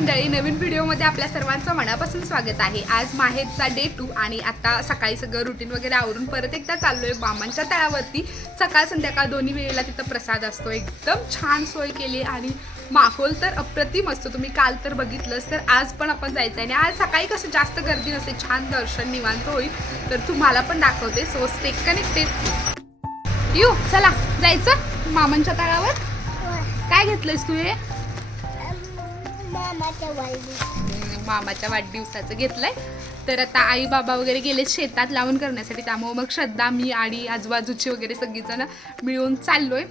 मंडळी नवीन व्हिडिओमध्ये आपल्या सर्वांचं मनापासून स्वागत आहे. आज माहेरचा डे टू आणि आता सकाळी सगळं रुटीन वगैरे आवरून परत एकदा चाललोय मामांच्या तळावरती. सकाळ संध्याकाळ दोन्ही वेळेला तिथं प्रसाद असतो. एकदम छान सोय केली आणि माहोल तर अप्रतिम असतो. तुम्ही काल तर बघितलंच तर आज पण आपण जायचं आहे आणि आज सकाळी कसं जास्त गर्दी नसते छान दर्शन निवांत होईल. तर तुम्हाला पण दाखवते सो स्टेक कनेक्टेड यू चला जायचं? मामांच्या तळावर? काय घेतलंयस तू हे? मामाच्या मामाच्या वाढदिवसाचं घेतलंय. तर आता आई बाबा वगैरे गेले शेतात लावून करण्यासाठी त्यामुळे मग श्रद्धा मी आणि आजूबाजूची वगैरे सगळीजण मिळून चाललोय.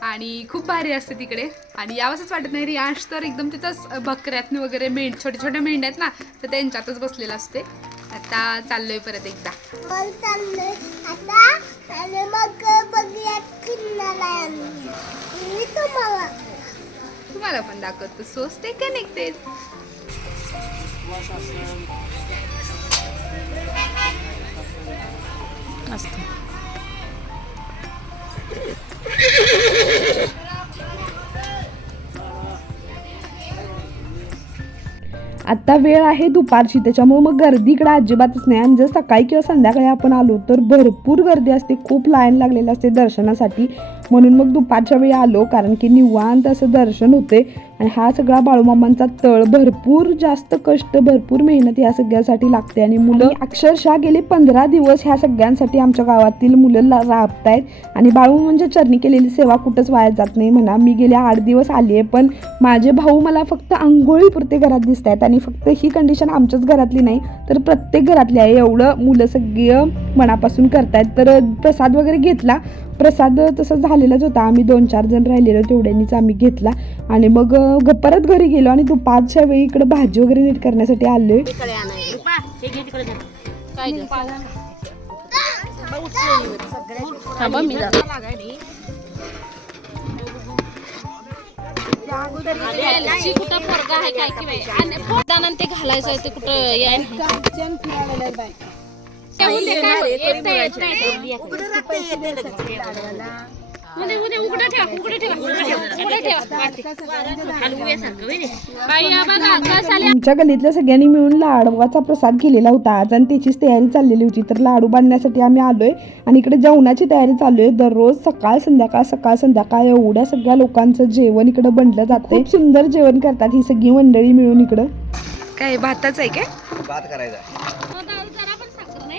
आणि खूप भारी असते तिकडे. आणि यावंच वाटत नाही रियांश तर एकदम तिथंच बकऱ्यातनी वगैरे मेंढ छोटे छोटे मेंढ्या आहेत ना तर त्यांच्यातच बसलेला असते. आता चाललोय परत एकदा. आता मग तुम्हाला पण दाखवतो. सो स्टे कनेक्टेड आत्ता वेळ आहे दुपारची. त्याच्यामुळे मग गर्दी इकडे अजिबातच नाही. आणि जर सकाळी किंवा संध्याकाळी आपण आलो तर भरपूर गर्दी असते. खूप लाईन लागलेली असते दर्शनासाठी. म्हणून मग दुपारच्या वेळी आलो कारण की निवांत असं दर्शन होते. आणि हा सगळा बाळूमामांचा तळ भरपूर जास्त कष्ट भरपूर मेहनत या सगळ्यासाठी लागते. आणि मुलं अक्षरशः गेले पंधरा दिवस ह्या सगळ्यांसाठी आमच्या गावातील मुलं राबत आहेत आणि बाळूमामांच्या म्हणजे चरणी केलेली सेवा कुठंच वाया जात नाही म्हणा. मी गेले आठ दिवस आली आहे पण माझे भाऊ मला फक्त आंघोळीपुरते घरात दिसत आहेत आणि फक्त ही कंडिशन आमच्याच घरातली नाही तर प्रत्येक घरातली आहे. एवढं मुलं सगळी मनापासून करतायत. तर प्रसाद वगैरे घेतला. प्रसाद तसा झालेलाच होता. आम्ही दोन चार जण राहिलेलो तेवढ्यांनीच आम्ही घेतला. आणि मग परत घरी गेलो आणि दुपारच्या वेळी इकडे भाजी वगैरे नीट करण्यासाठी आलोय. आहे ते घालायचं ते कुठं उघडं ठेवा उघडं ठेवा उघडं ठेवा आमच्या गल्लीतल्या सगळ्यांनी मिळून लाडवाचा प्रसाद केलेला होता. आज आणि त्याचीच तयारी चाललेली होती. तर लाडू बांधण्यासाठी आम्ही आलोय आणि इकडे जेवणाची तयारी चालू आहे. दररोज सकाळ संध्याकाळ सकाळ संध्याकाळ एवढ्या सगळ्या लोकांचं जेवण इकडं बनलं जाते खूप सुंदर जेवण करतात ही सगळी मंडळी मिळून इकडं. काय भाताच आहे काय? भात करायचा.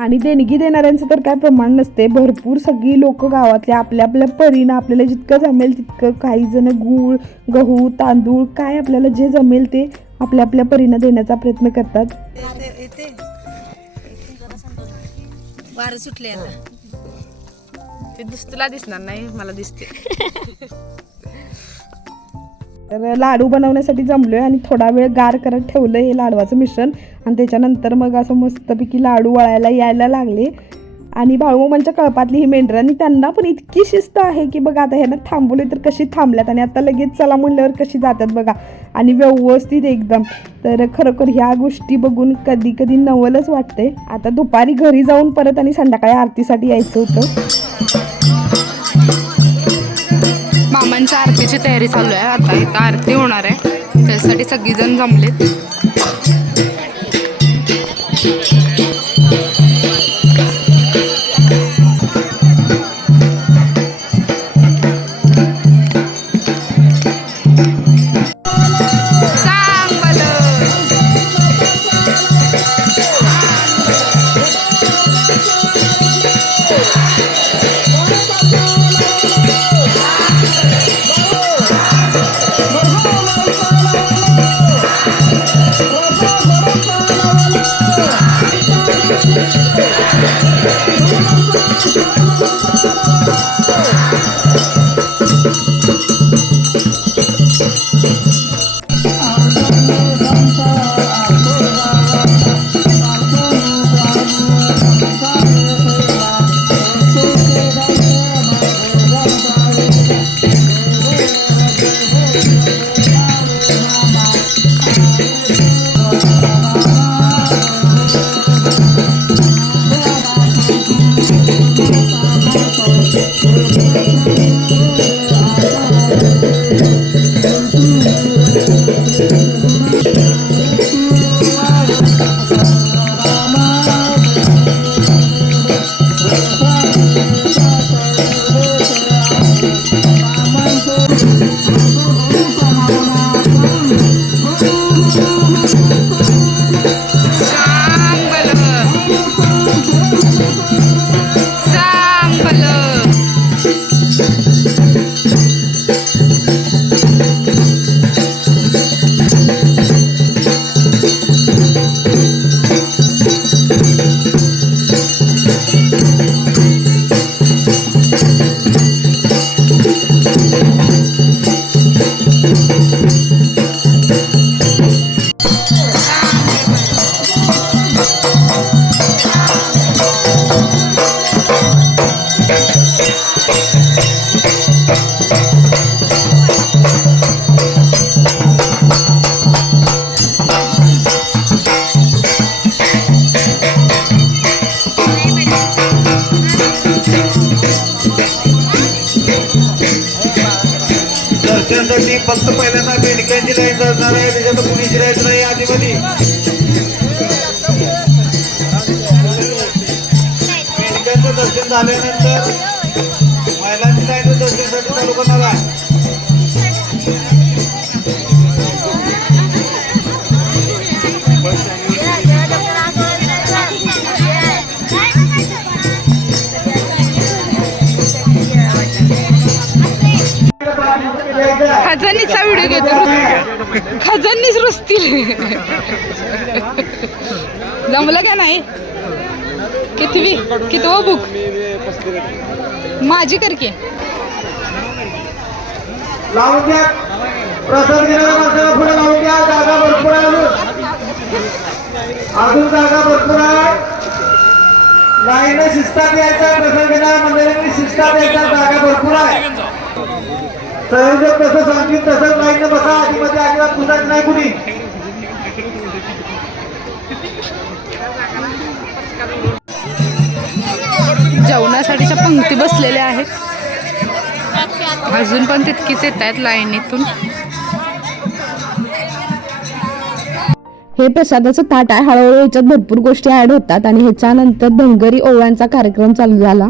आणि देणगी देणाऱ्यांचं तर काय प्रमाण नसते भरपूर सगळी लोक गावातल्या आपल्या आपल्या परीनं आपल्याला जितकं जमेल तितकं काही जण गूळ गहू तांदूळ काय आपल्याला जे जमेल ते आपल्या आपल्या परीनं देण्याचा प्रयत्न करतात. वारं सुटले आता. ते तुला दिसणार नाही मला दिसते तर लाडू बनवण्यासाठी जमलो आहे आणि थोडा वेळ गार करत ठेवलं हे लाडवाचं मिश्रण. आणि त्याच्यानंतर मग असं मस्तपैकी लाडू वळायला यायला लागले. आणि बाळूमामांच्या कळपातली ही मेंढरं आणि त्यांना पण इतकी शिस्त आहे की बघा आता ह्यांना थांबवले तर कशी थांबल्यात आणि आता लगेच चला म्हणल्यावर कशी जातात बघा. आणि व्यवस्थित एकदम. तर खरोखर ह्या गोष्टी बघून कधी कधी नवलच वाटते आता दुपारी घरी जाऊन परत आणि संध्याकाळी आरतीसाठी यायचं होतं. आरतीची तयारी चालू आहे. आता इथं आरती होणार आहे. त्यासाठी सगळीजण जमलेत. दर्शनासाठी फक्त पहिल्यांदा बेडक्यांची लाईन धरणार आहे. त्याच्यात कुणीची लाईन नाही आधीमध्ये. बेडक्यांचं दर्शन झाल्यानंतर महिलांची लाईन दर्शनासाठी चालू करणार आहे. खजानीचा व्हिडिओ घेतो. खजानीच रुसतील. जमलं का नाही? कितवी हो बुक माझी कर की. लावून घ्या. प्रसाद घेणाऱ्या माणसाला पुढे लावून घ्या. जागा भरपूर आहे अजून. जागा भरपूर आहे. लाईन शिस्तात यायचा प्रसाद घेणाऱ्या मंडळींनी शिस्तात यायचा जागा भरपूर आहे. संयोजक कसं सांगतील तसंच लाईन बसा आधीमध्ये अजिबात पुसायचं नाही कुणी. जेवणासाठीच्या पंक्ती बसलेल्या आहेत. अजून पण तितकीच येत आहेत लाईनीतून. हे प्रसादाचं ताट आहे. हळूहळू याच्यात भरपूर गोष्टी ऍड होतात आणि ह्याच्यानंतर धनगरी ओव्यांचा कार्यक्रम चालू झाला.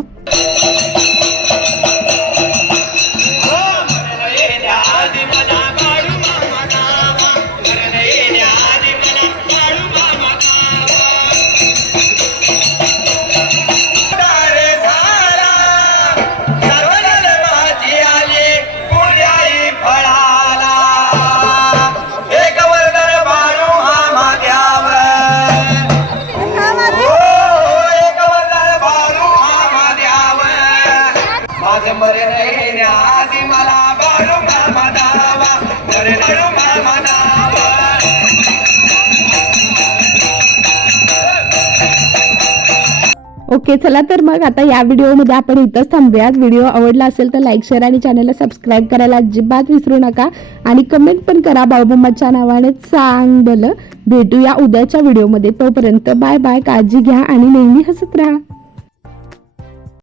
ओके चला तर मग आता या व्हिडिओमध्ये आपण इथंच थांबूयात. व्हिडिओ आवडला असेल तर लाईक शेअर आणि चॅनलला सबस्क्राईब करायला अजिबात विसरू नका. आणि कमेंट पण करा बाळूमामाच्या नावाने चांगलं भेटूया उद्याच्या व्हिडिओमध्ये. तोपर्यंत बाय बाय काळजी घ्या आणि नेहमी हसत राहा.